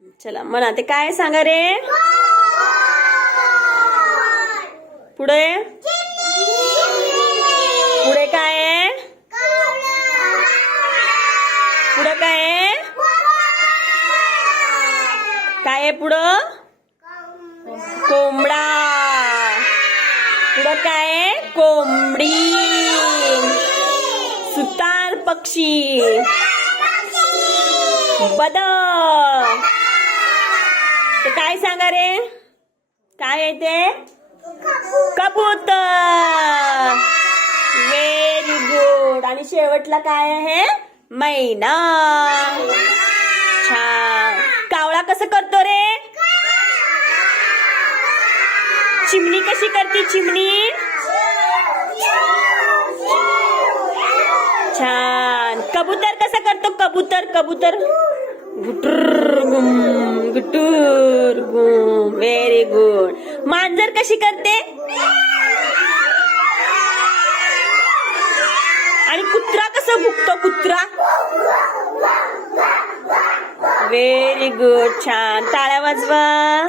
चला म्हणा ते काय सांगा रे? पुढे? पुढे काय आहे? पुढे काय आहे? काय आहे पुढं? कोंबडा. पुढं काय आहे? कोंबडी. सुतार पक्षी. बदल. तर काय सांगा रे? काय येते कबूतर. व्हेरी गुड आणि शेवटला काय आहे? मैना. छान. कावळा कसं करतो रे? चिमणी कशी करते चिमणी? छान. कबूतर कसं करतो? कबूतर कबूतर. गुटर व्हेरी गुड मांजर कशी करते? आणि कुत्रा कसं भुकतो कुत्रा? व्हेरी गुड छान. टाळ्या वाजवा.